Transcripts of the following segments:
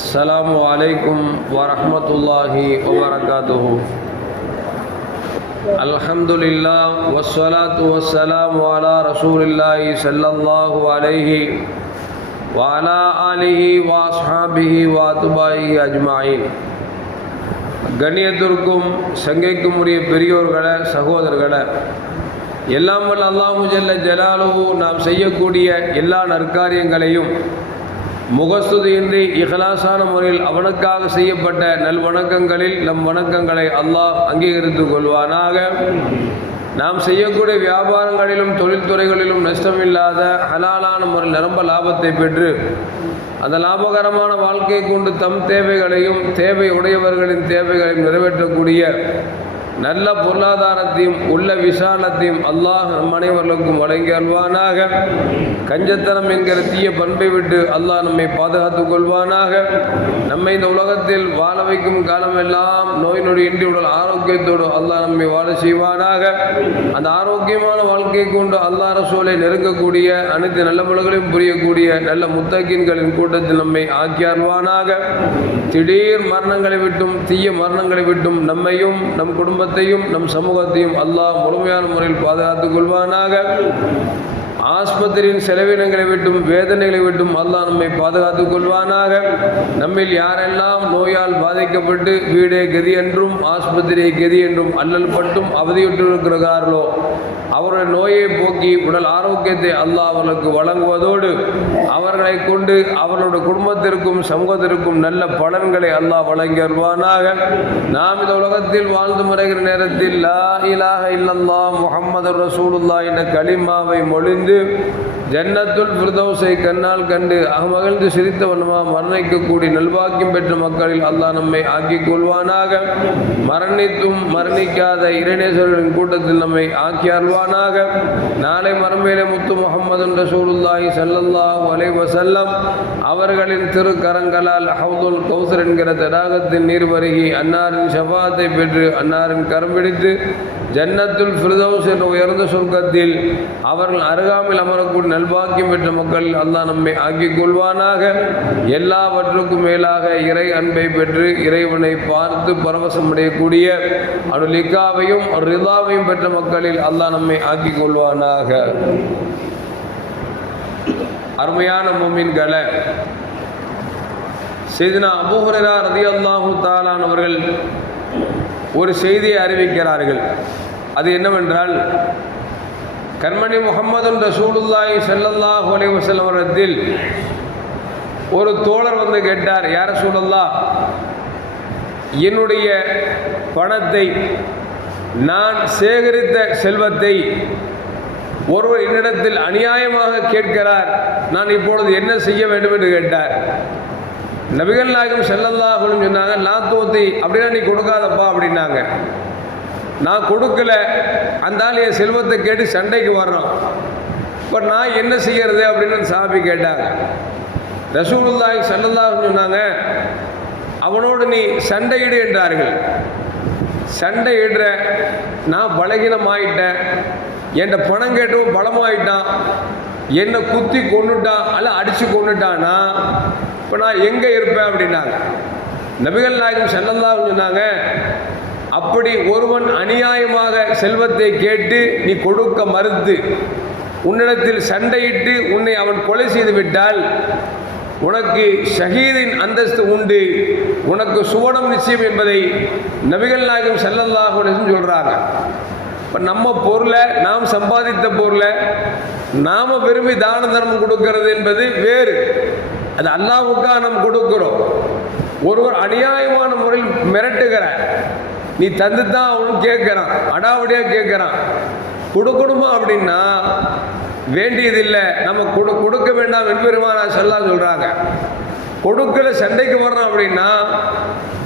السلام عليكم ورحمة الله وبركاته. الحمد لله والصلاة والسلام على رسول الله صلى الله عليه وعلى آله وأصحابه وأتباعه أجمعين. கண்ணியத்திற்கும் சங்கைக்கும் உரிய பெரியோர்களே, சகோதரர்களே, எல்லாம் வல்ல அல்லாஹு ஜல்ல ஜலாலுஹு நாம் செய்யக்கூடிய எல்லா நற்காரியங்களையும் முகஸ்துதியின்றி இஹ்லாஸான முறையில் அவனுக்காக செய்யப்பட்ட நல்வணக்கங்களில் நம் வணக்கங்களை அல்லாஹ் அங்கீகரித்து கொள்வானாக. நாம் செய்யக்கூடிய வியாபாரங்களிலும் தொழில்துறைகளிலும் நஷ்டமில்லாத ஹலாலான முறையில் நிரம்ப லாபத்தை பெற்று அந்த லாபகரமான வாழ்க்கையை கொண்டு தம் தேவைகளையும் தேவை உடையவர்களின் தேவைகளையும் நிறைவேற்றக்கூடிய நல்ல பொருளாதாரத்தையும் உள்ள விசாலத்தையும் அல்லாஹ் நம் அனைவர்களுக்கும் வழங்கி அல்வானாக. கஞ்சத்தனம் என்கிற தீய பண்பை விட்டு அல்லாஹ் நம்மை பாதுகாத்துக் கொள்வானாக. நம்மை இந்த உலகத்தில் வாழ வைக்கும் காலமெல்லாம் நோய் நொடி இன்றி உடல் ஆரோக்கியத்தோடு அல்லாஹ் நம்மை வாழ செய்வானாக. அந்த ஆரோக்கியமான வாழ்க்கையை கொண்டு அல்லாஹ் ரசூலை நெருங்கக்கூடிய அனைத்து நல்ல முறைகளையும் புரியக்கூடிய நல்ல முத்தகீன்களின் கூட்டத்தில் நம்மை ஆக்கி அல்வானாக. திடீர் மரணங்களை விட்டும் தீய மரணங்களை விட்டும் நம்மையும் நம் குடும்பத்தையும் நம் சமூகத்தையும் அல்லாஹ் முழுமையான முறையில் பாதுகாத்துக் கொள்வானாக. ஆஸ்பத்திரியின் செலவினங்களை விட்டும் வேதனைகளை விட்டும் அல்லாஹ் நம்மை பாதுகாத்துக் கொள்வானாக. நம்மில் யாரெல்லாம் நோயால் பாதிக்கப்பட்டு வீடே கதி என்றும் ஆஸ்பத்திரியை கதி என்றும் அல்லல் பட்டும் அவதியுற்றிருக்கிறார்களோ அவருடைய நோயை போக்கி உடல் ஆரோக்கியத்தை அல்லாஹ் அவர்களுக்கு வழங்குவதோடு அவர்களை கொண்டு அவர்களுடைய குடும்பத்திற்கும் சமூகத்திற்கும் நல்ல பலன்களை அல்லாஹ் வழங்கி வருவானாக. நாம் இந்த உலகத்தில் வாழ்ந்து முறைகிற நேரத்தில் லா இலாஹ இல்லல்லாஹ் முஹம்மது ரசூலுல்லாஹ் என்ற கலிமாவை மொழிந்து ஜன்னத்துல் ஃபிர்தௌஸை கண்ணால் கண்டு அகமகிழ்ந்து சிரித்த வண்ணமா மரணிக்கக்கூடிய நல்வாக்கியம் பெற்ற மக்களில் அல்லாஹ் நம்மை ஆக்கிக் கொள்வானாக. மரணித்தும் மரணிக்காத இறைநேசர்களின் கூட்டத்தில் நம்மை ஆக்கி அருள்வானாக. நாளை மறுமையிலே முத்து முஹம்மது ரசூலுல்லாஹி ஸல்லல்லாஹு அலைஹி வஸல்லம் அவர்களின் திருக்கரங்களால் ஹவுதுல் கௌசர் என்கிற தடாகத்தின் நீர் பருகி அன்னாரின் ஷஃபாத்தை பெற்று அன்னாரின் கரம் பிடித்து ஜன்னத்துல் ஃபிர்தௌஸ் என்ற உயர்ந்த சொர்க்கத்தில் அவர்கள் அருகாமையில் அமரக்கூடிய நல்பாக்கியம் பெற்ற மக்கள் அல்லாஹ் நம்மை ஆக்கிக் கொள்வானாக. எல்லாவற்றுக்கும் மேலாக இறை அன்பை பெற்று இறைவனை பார்த்து பரவசமடையக்கூடிய அனுலிக்காவையும் ரிதாவையும் பெற்ற மக்களில் அல்லாஹ் நம்மை ஆக்கிக் கொள்வானாக. அருமையான முஃமின்களே, சையதுனா அபூ ஹுரைரா ரலியல்லாஹு தஆலா அவர்கள் ஒரு செய்தியை அறிவிக்கிறார்கள். அது என்னவென்றால், கண்மணி முஹம்மது ரசூலுல்லாஹி ஸல்லல்லாஹு அலைஹி வஸல்லம் அவர்களிடத்தில் ஒரு தோழர் வந்து கேட்டார், யா ரசூலல்லாஹ், என்னுடைய பணத்தை நான் சேகரித்த செல்வத்தை ஒருவர் என்னிடத்தில் அநியாயமாக கேட்கிறார், நான் இப்பொழுது என்ன செய்ய வேண்டும் என்று கேட்டார். நபிகள் நாயகம் ஸல்லல்லாஹு அலைஹி சொன்னாங்க, லாத்தோத்தி அப்படின்னா நீ கொடுக்காதப்பா அப்படின்னாங்க. நான் கொடுக்கல, அந்த ஆள் என் செல்வத்தை கேட்டு சண்டைக்கு வர்றான், இப்போ நான் என்ன செய்யறது அப்படின்னு சஹாபி கேட்டாங்க. ரசூலுல்லாஹி ஸல்லல்லாஹு அலைஹி சொன்னாங்க, அவனோடு நீ சண்டையிடு என்றார்கள். சண்டையிடுற, நான் பலகீனமாயிட்டேன், என்கிட்ட பணம் கேட்டவும் பலமாயிட்டான், என்னை குத்தி கொண்டுட்டான் அல்ல அடித்து கொண்டுட்டான்னா இப்போ நான் எங்கே இருப்பேன் அப்படின்னாங்க. நபிகள் நாயகம் ஸல்லல்லாஹு அலைஹி சொன்னாங்க, அப்படி ஒருவன் அநியாயமாக செல்வத்தை கேட்டு நீ கொடுக்க மறுத்து உன்னிடத்தில் சண்டையிட்டு உன்னை அவன் கொலை செய்து விட்டால் உனக்கு ஷஹீதின் அந்தஸ்து உண்டு, உனக்கு சுவனம் நிச்சயம் என்பதை நபிகள் நாயகம் ஸல்லல்லாஹு அலைஹி வஸல்லம் சொல்கிறாங்க. இப்போ நம்ம பொருளை, நாம் சம்பாதித்த பொருளை நாம் விரும்பி தான தர்மம் கொடுக்கறது என்பது வேறு, அது அல்லாஹ்வுக்காக நாம் கொடுக்கிறோம். ஒருவர் அநியாயமான முறையில் மிரட்டுகிற, நீ தந்து தான் அவனும் கேட்குறான், அடாவடியாக கேட்குறான், கொடுக்கணுமா அப்படின்னா வேண்டியதில்லை, நம்ம கொடுக்க வேண்டாம் என்பெருமானா ஸல்லல்லாஹு சொல்கிறாங்க. கொடுக்கல சண்டைக்கு வர்றோம் அப்படின்னா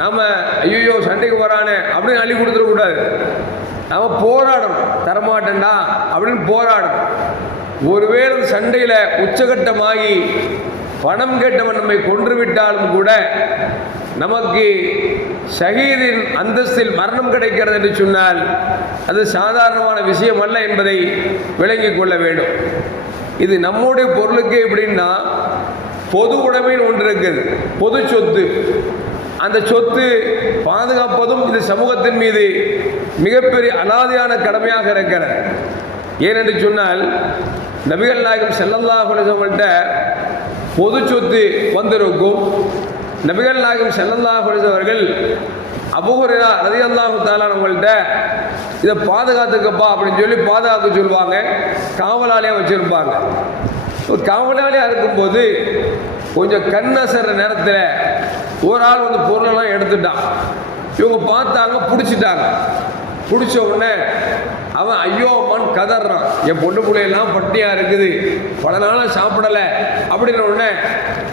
நாம் ஐயோ சண்டைக்கு வரானே அப்படின்னு அள்ளி கொடுத்துடக்கூடாது. நம்ம போராடணும், தரமாட்டேன்டா அப்படின்னு போராடணும். ஒருவேளை சண்டையில் உச்சகட்டமாகி பணம் கேட்டவன் நம்மை கொன்றுவிட்டாலும் கூட நமக்கு ஷஹீதின் அந்தஸ்தில் மரணம் கிடைக்கிறது என்று சொன்னால் அது சாதாரணமான விஷயம் அல்ல என்பதை விளங்கிக் கொள்ள வேண்டும். இது நம்முடைய பொருளுக்கு எப்படின்னா, பொது உடைமைன்னு ஒன்று இருக்குது, பொது சொத்து. அந்த சொத்து பாதுகாப்பதும் இந்த சமூகத்தின் மீது மிகப்பெரிய அலாதியான கடமையாக இருக்கிறது. ஏனென்று சொன்னால் நபிகள் நாயகம் ஸல்லல்லாஹு அலைஹி வஸல்லம் பொது சொத்து வந்திருக்கும். நபிகள் நாயகம் ஸல்லல்லாஹு அலைஹி அவர்கள் அபூ ஹுரைரா ரலியல்லாஹு தஆலா அவங்கள்ட்ட இதை பாதுகாத்துக்கப்பா அப்படின்னு சொல்லி பாதுகாக்க சொல்லுவாங்க. காவலாளியாக வச்சுருப்பாங்க. காவலாளியாக இருக்கும்போது கொஞ்சம் கண்ணசர நேரத்தில் ஒரு ஆள் வந்து பொருளெல்லாம் எடுத்துட்டான். இவங்க பார்த்தாங்க, பிடிச்சிட்டாங்க. பிடிச்ச உடனே அவன் ஐயோ அம்மான்னு கதறான். என் பொண்ணு பிள்ளையெல்லாம் பட்டியாக இருக்குது, பல நாளாக சாப்பிடலை அப்படின்ன உடனே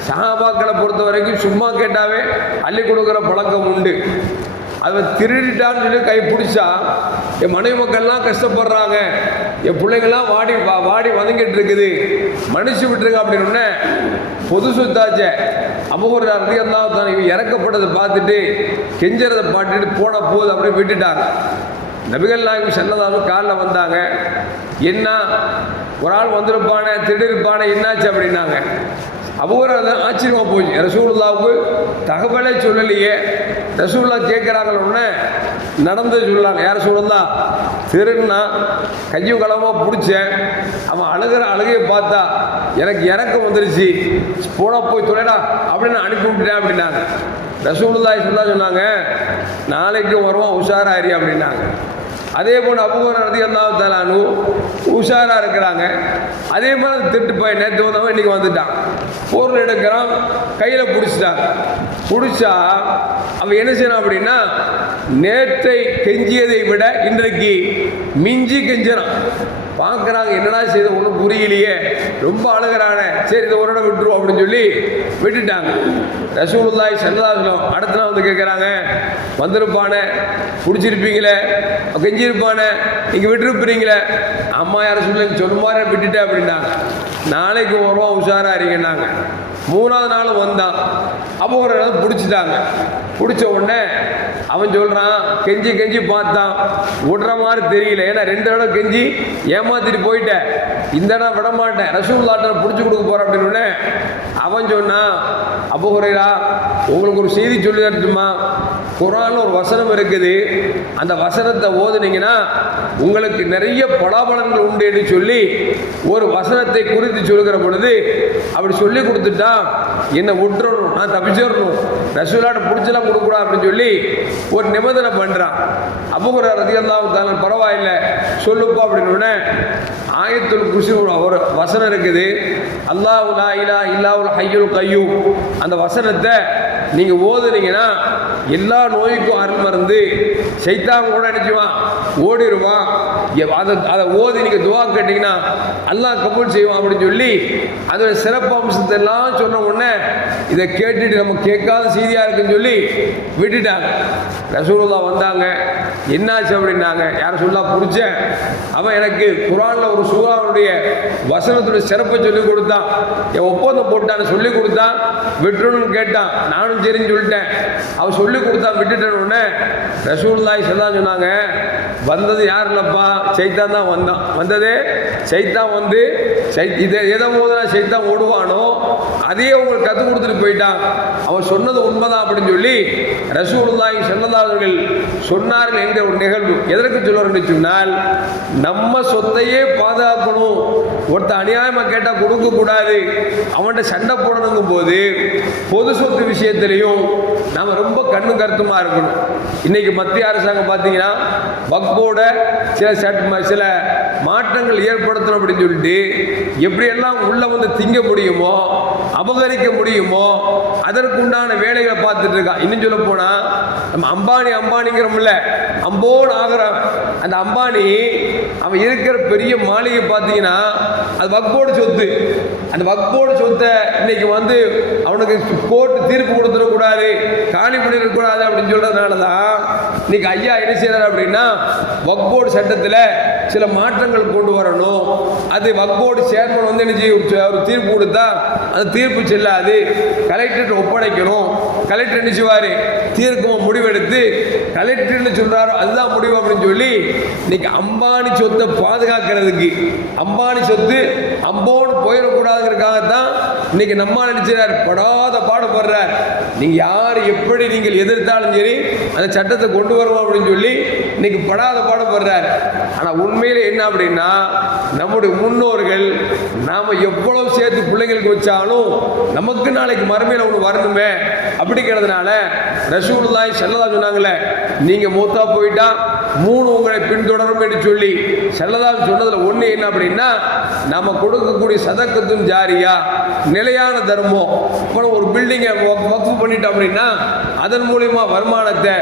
சஹாபாக்களை பொறுத்த வரைக்கும் சும்மா கேட்டாவே அள்ளி கொடுக்குற பழக்கம் உண்டு. அவன் திருடிட்டான்னு சொல்லி கை பிடிச்சா என் மனைவி மக்கள்லாம் கஷ்டப்படுறாங்க, என் பிள்ளைங்கள்லாம் வாடி வதங்கிட்டு இருக்குது, மன்னிச்சு விட்டுருங்க அப்படின்னு பொது சொத்தாச்சே. அபூ ஹுரைரா ரலியல்லாஹு தஆலா இவன் இறக்கப்பட்டதை பார்த்துட்டு கெஞ்சறதை பாட்டுட்டு போன போது அப்படியே விட்டுட்டாங்க. நபிகள் நாயகம் ஸல்லல்லாஹு அலைஹி காலில் வந்தாங்க. என்ன ஒரு ஆள் வந்திருப்பானே, திருடிருப்பானே, என்னாச்சு அப்படின்னாங்க. அபூ ஹுரைரா ஆச்சரியமாக போச்சு. ரசூலுல்லாவுக்கு தகவலே சொல்லலையே. ரசூலுல்லாஹ் கேட்குறாங்களே நடந்தது சொல்லலாங்க. யார் சொல்லலா திருன்னா கையும் களமாக பிடிச்சேன். அவன் அழுகிற அழுகையை பார்த்தா எனக்கு இறக்கம் வந்துருச்சு, போய் தொலைடா அப்படின்னு அனுப்பி விட்டுட்டேன் அப்படின்னாங்க. ரசூலுல்லாஹி ஸல்லல்லாஹு அலைஹி சொன்னாங்க, நாளைக்கு வருவான் உஷாராரி அப்படின்னாங்க. அதே போல் அபூ ஹுரைரா ரலியல்லாஹு தஆலா அன்ஹு உஷாராக இருக்கிறாங்க. அதே மாதிரி திட்டு போய் நேற்று வந்தவன் இன்றைக்கி வந்துட்டான். பொருள் எடுக்கிறான், கையில் பிடிச்சிட்டாங்க. பிடிச்சா அவன் என்ன செய்யணும் அப்படின்னா நேற்றை கெஞ்சியதை விட இன்றைக்கு மிஞ்சி கெஞ்சினான். பார்க்குறாங்க, என்னடா செய்த ஒன்றும் புரியலையே, ரொம்ப அழுகிறானே, சரி இதை ஒரு இடம் விட்டுருவோம் அப்படின்னு சொல்லி விட்டுட்டாங்க. ரசூலுல்லாஹி ஸல்லல்லாஹு அலைஹி வஸல்லம் அடுத்த நாள் வந்து கேட்குறாங்க, வந்திருப்பானே, பிடிச்சிருப்பீங்களே, கெஞ்சிருப்பானே, நீங்கள் விட்டுருப்பீங்களே. அம்மா யாரை சொல்லுங்க சொல்ல மாதிரி விட்டுட்டேன் அப்படின்னாங்க. நாளைக்கு வருவோம் உஷாராக இருங்கன்னாங்க. மூணாவது நாள் வந்தான். அப்போ ஒரு இடம் பிடிச்சிட்டாங்க. பிடிச்ச உடனே அவன் சொல்கிறான், கெஞ்சி கெஞ்சி பார்த்தான், விடுற மாதிரி தெரியல. ஏன்னா 2 இடம் கெஞ்சி ஏமாத்திட்டு போயிட்டேன், இந்த இடம் விட மாட்டேன், ரசூலுல்லாஹ்ட்ட பிடிச்சி கொடுக்க போகிறேன் அப்படின்னு அவன் சொன்னான், அபூ ஹுரைரா உங்களுக்கு ஒரு செய்தி சொல்லி தரட்டுமா? குர்ஆன்ல ஒரு வசனம் இருக்குது, அந்த வசனத்தை ஓதுனீங்கன்னா உங்களுக்கு நிறைய பலாபலன்கள் உண்டு என்று சொல்லி ஒரு வசனத்தை குறித்து சொல்கிற பொழுது அப்படி சொல்லி கொடுத்துட்டா என்ன விட்டுறணும், நான் தப்பிச்சிடணும், ரசூலுல்லாஹ்ட்ட பிடிச்சலாம் கொடுக்கூடாது அப்படின்னு சொல்லி ஒரு நிபந்தனை பண்ணுறான். அபூ ஹுரைரா ரலியல்லாஹு தஆலா பரவாயில்லை சொல்லுப்பா அப்படின்னு ஆயத்துல் குர்சி ஒரு வசனம் இருக்குது, அல்லாஹு லா இலாஹ இல்லல்லாஹுல் ஹய்யுல் கய்யூம். அந்த வசனத்தை நீங்கள் ஓதுனீங்கன்னா எல்லா நோய்க்கும் அருள் மருந்து, சைத்தான் கூட நினைச்சுவான் ஓடிடுவான். அதை ஓதி நீங்கள் துவா கேட்டீங்கன்னா அல்லாஹ் கபூல் செய்வான் அப்படின்னு சொல்லி அதோட சிறப்பு அம்சத்தை எல்லாம் சொன்ன உடனே இதை கேட்டுட்டு நம்ம கேட்காத செய்தியாக இருக்குன்னு சொல்லி விட்டுட்டாங்க. ரசூலுல்லாஹ் வந்தாங்க, என்னாச்சு அப்படின்னாங்க. யாரை சொல்லா பிடிச்சேன், அவன் எனக்கு குர்ஆன்ல ஒரு சூராவுடைய வசனத்துடைய சிறப்பை சொல்லி கொடுத்தான், என் ஒப்பந்தம் போட்டான்னு சொல்லி கொடுத்தான், விட்டுறணும்னு கேட்டான், நானும் சரின்னு சொல்லிட்டேன். அவன் சொல்லி கொடுத்தா விட்டுட்டேன்னு உடனே ரசூலுல்லாஹி ஸல்லல்லாஹு அலைஹி சொன்னாங்க, வந்தது யார் இல்லப்பா, சைத்தான் தான் வந்தான். வந்ததே சைத்தான் வந்து இதை எதை போதுனா சைத்தான் ஓடுவானோ அதையே உங்களுக்கு கற்றுக் கொடுத்துட்டு போயிட்டான், அவன் சொன்னது உண்மைதான் அப்படின்னு சொல்லி ரசூலுல்லாஹி ஸல்லல்லாஹு அலைஹி அவர்கள் சொன்னார்கள் என்ற ஒரு நிகழ்வு. எதற்கு சொல்லுறேன்னு சொன்னால், நம்ம சொத்தையே பாதுகாக்கணும், ஒருத்த அநியாயமாக கேட்டால் கொடுக்கக்கூடாது, அவன்கிட்ட சண்டை போடணுங்கும் போது பொது சொத்து விஷயத்திலையும் நாம் ரொம்ப கண்ணும் கருத்துமாக இருக்கணும். இன்றைக்கி மத்திய அரசாங்கம் பார்த்தீங்கன்னா வக்ஃபோட சில மாற்றங்கள் ஏற்படுத்தணும் அப்படின்னு சொல்லிட்டு எப்படியெல்லாம் உள்ளே வந்து திங்க முடியுமோ அபகரிக்க முடியுமோ அதற்குண்டான வேலைகளை பார்த்துட்டு இருக்கா. இன்னும் சொல்ல போனால் நம்ம அம்பானிங்கிறோம்ல, அம்போன்னு ஆகிறான். அந்த அம்பானி அவன் இருக்கிற பெரிய மாளிகை பார்த்தீங்கன்னா அது வக்ஃபோட சொத்து. அந்த வக்ஃபோட சொத்தை இன்னைக்கு வந்து அவனுக்கு கோர்ட்டு தீர்ப்பு கொடுத்துடக்கூடாது, காலி பண்ணிடக்கூடாது அப்படின்னு சொல்றதுனால தான் இன்னைக்கு ஐயா என்ன செய்யறாரு அப்படின்னா வக்ஃபோர்டு சட்டத்தில் சில மாற்றங்கள் கொண்டு வரணும். அது வக்ஃபோர்டு சேர்மன் வந்து என்ன செய்ய ஒரு தீர்ப்பு கொடுத்தா அந்த தீர்ப்பு செல்லாது, கலெக்டர் ஒப்படைக்கணும். கலெக்டர் என்ன செய்வார், தீர்க்கும் முடிவெடுத்து கலெக்டர்னு சொல்றாரோ அதுதான் முடிவு அப்படின்னு சொல்லி இன்னைக்கு அம்பானி சொத்தை பாதுகாக்கிறதுக்கு, அம்பானி சொத்து அம்போன்னு போயிடக்கூடாதுங்கிறதுக்காகத்தான் இன்னைக்கு நம்ம நினைச்சார் படாத பாடுபடுறார். நீங்க யார் எப்படி நீங்கள் எதிர்த்தாலும் சரி அந்த சட்டத்தை கொண்டு வருவோம் அப்படின்னு சொல்லி இன்னைக்கு படாத பாடுபடுறார். ஆனா உண்மையில என்ன அப்படின்னா, நம்முடைய முன்னோர்கள் நாம எவ்வளவு சேர்த்து பிள்ளைங்களுக்கு வச்சாலும் நமக்கு நாளைக்கு மறுமையில ஒன்று வரணுமே அப்படிங்கிறதுனால ரசூலுல்லாஹி ஸல்லல்லாஹு அலைஹி சொன்னாங்களே, நீங்க மூத்தா போயிட்டா 3 உங்களை பின்தொடரும் என்று சொல்லி ஸல்லல்லாஹு சொன்னதுல ஒண்ணு என்ன அப்படின்னா, நாம கொடுக்கக்கூடிய சதக்கத்தும் ஜாரியா, நிலையான தர்மம். அப்புறம் ஒரு பில்டிங்கை வக்ஃப் பண்ணிட்டோம் அப்படின்னா அதன் மூலியமா வருமானத்தை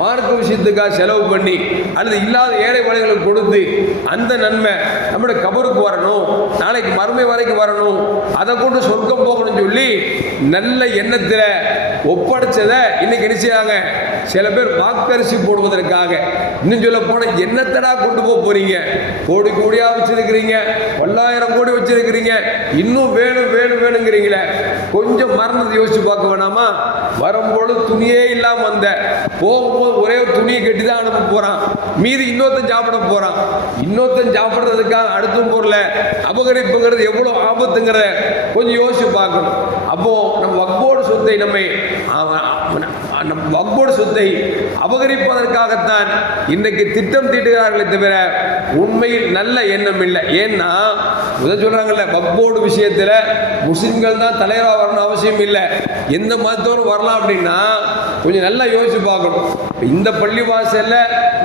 மார்க்க விஷயத்துக்காக செலவு பண்ணி அல்லது இல்லாத ஏழை வழிகளுக்கு கொடுத்து அந்த நன்மை நம்முடைய கபருக்கு வரணும், நாளைக்கு மறுமை வரைக்கும் வரணும், அதை கொண்டு சொர்க்கம் போகணும்னு சொல்லி நல்ல எண்ணத்தில் ஒப்படைச்சதை இன்னைக்கு நினைச்சாங்க சில பேர் வாக்கரிசி போடுவதற்காக. இன்னும் சொல்ல போன என்னத்தடா கொண்டு போறீங்க, கோடி கோடியா வச்சிருக்கிறீங்க, 1000 கோடி வச்சிருக்கிறீங்க, இன்னும் வேணும் வேணும் வேணுங்கிறீங்களே, கொஞ்சம் மரணத்தை யோசிச்சு பார்க்க வேணாமா? வரும்போது துணியே இல்லாம வந்த, போகும்போது ஒரே ஒரு துணியை கட்டி தான் அனுப்ப போறான், மீதி இன்னொருத்தன் சாப்பிட போறான். இன்னொருத்தன் சாப்பிட்றதுக்காக அடுத்தும் பொருளை அபகரிப்புங்கிறது எவ்வளவு ஆபத்துங்கிற கொஞ்சம் யோசிச்சு பார்க்கணும். அப்போ நம்ம வக்ஃபோடு சொத்தை வக்ஃபோடு சொத்தை அபகரிப்பதற்காகத்தான் இன்றைக்கு திட்டம் தீட்டுகிறார்களே தவிர உண்மையில் நல்ல எண்ணம் இல்லை. ஏன்னா முதல் சொல்றாங்கல்ல, வக்ஃபோடு விஷயத்துல முஸ்லிம்கள் தான் தலைவராக வரணும் அவசியம் இல்லை, எந்த மதத்தோரும் வரலாம் அப்படின்னா கொஞ்சம் நல்லா யோசிச்சு பார்க்கணும். இந்த பள்ளி வாசல்ல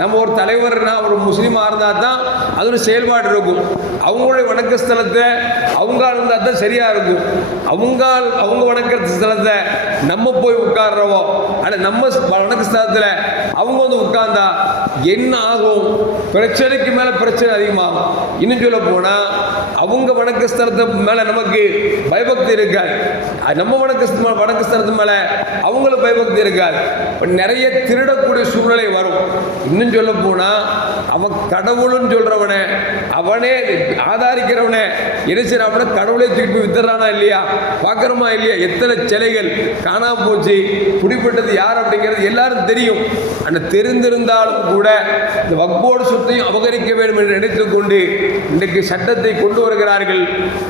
நம்ம ஒரு தலைவர்னா ஒரு முஸ்லீமாக இருந்தால் தான் அது ஒரு செயல்பாடு இருக்கும். அவங்களுடைய வணக்க ஸ்தலத்தை அவங்க இருந்தால் தான் சரியா இருக்கும். அவங்க வணக்க ஸ்தலத்தை நம்ம போய் உட்கார்றவோ அல்ல நம்ம வணக்க ஸ்தலத்தில் அவங்க வந்து உட்கார்ந்தா என்ன ஆகும்? பிரச்சனைக்கு மேல பிரச்சனை அதிகமாகும். இன்னும் சொல்ல போனா அவங்க வணக்க ஸ்தலத்து மேல நமக்கு பயபக்தி இருக்காது, நம்ம வணக்க ஸ்தலத்து மேல அவங்களுக்கு பயபக்தி இருக்காது. நிறைய திருடக்கூடிய சூழ்நிலை வரும். இன்னும் சொல்ல போனா அவன் கடவுள்னு சொல்றவனே, அவனே ஆதாரிக்கிறவனே என்ன செய்யறான்? கடவுளை தூக்கி வித்துறானா இல்லையா, பார்க்கறோமா இல்லையா? எத்தனை சிலைகள் காணாம போச்சு, பிடிப்பட்டது யார் அப்படிங்கிறது எல்லாரும் தெரியும். அந்த தெரிந்திருந்தாலும் கூட இந்த வக்ஃபோடு சொத்தையும் அபகரிக்க வேண்டும் என்று நினைத்துக் கொண்டு இன்றைக்கு சட்டத்தை கொண்டு வருகிறார்கள்.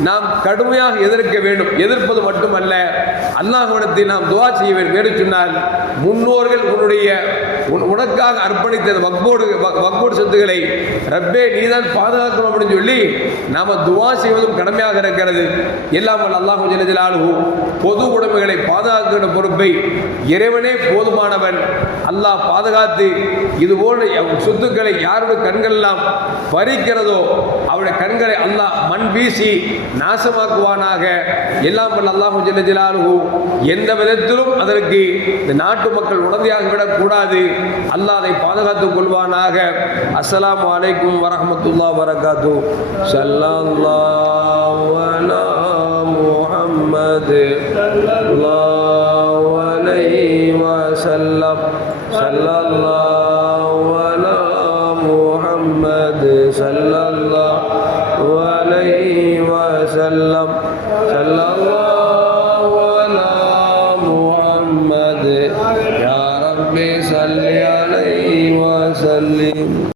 நாம் கடுமையாக எதிர்க்க வேண்டும். எதிர்ப்பது மட்டுமல்ல, அல்லாஹ்விடத்தில் நாம் துஆ செய்ய வேண்டும். வேறு சொன்னால், முன்னோர்கள் உனக்காக அர்ப்பணித்த வக்ஃபோடு சொத்துக்களை ரப்பே நீதான் பாதுகாக்கணும் அப்படின்னு சொல்லி நாம துஆ செய்வதும் கடமையாக இருக்கிறது. எல்லாம் அல்லாஹ் ஜல்ல ஜலாலுஹு பொது உடைமைகளை பாதுகாக்கிற பொறுப்பை இறைவனே போதுமானவன். அல்லாஹ் பாதுகாத்து இது போன்ற சொத்துக்களை யாருடைய கண்கள் எல்லாம் பறிக்கிறதோ அவருடைய கண்களை அல்லாஹ் மண் வீசி நாசமாக்குவானாக. எல்லாம் அல்லாஹ் ஜல்ல ஜலாலுஹு எந்த விதத்திலும் அதற்கு இந்த நாட்டு மக்கள் உடந்தையாக விடக்கூடாது. அல்லாஹ் அதை பாதுகாத்துக் கொள்வானாக. அஸ்ஸலாமு அலைக்கும் வரஹ்மத்துல்லாஹி வபரகாத்துஹு. ஸல்லல்லாஹு அலா முஹம்மத் ஸல்லல்லாஹு அலைஹி வஸல்லம். ஸல்லல்லாஹு அலா முஹம்மத் ஸல்லல்லாஹு அலைஹி வஸல்லம்.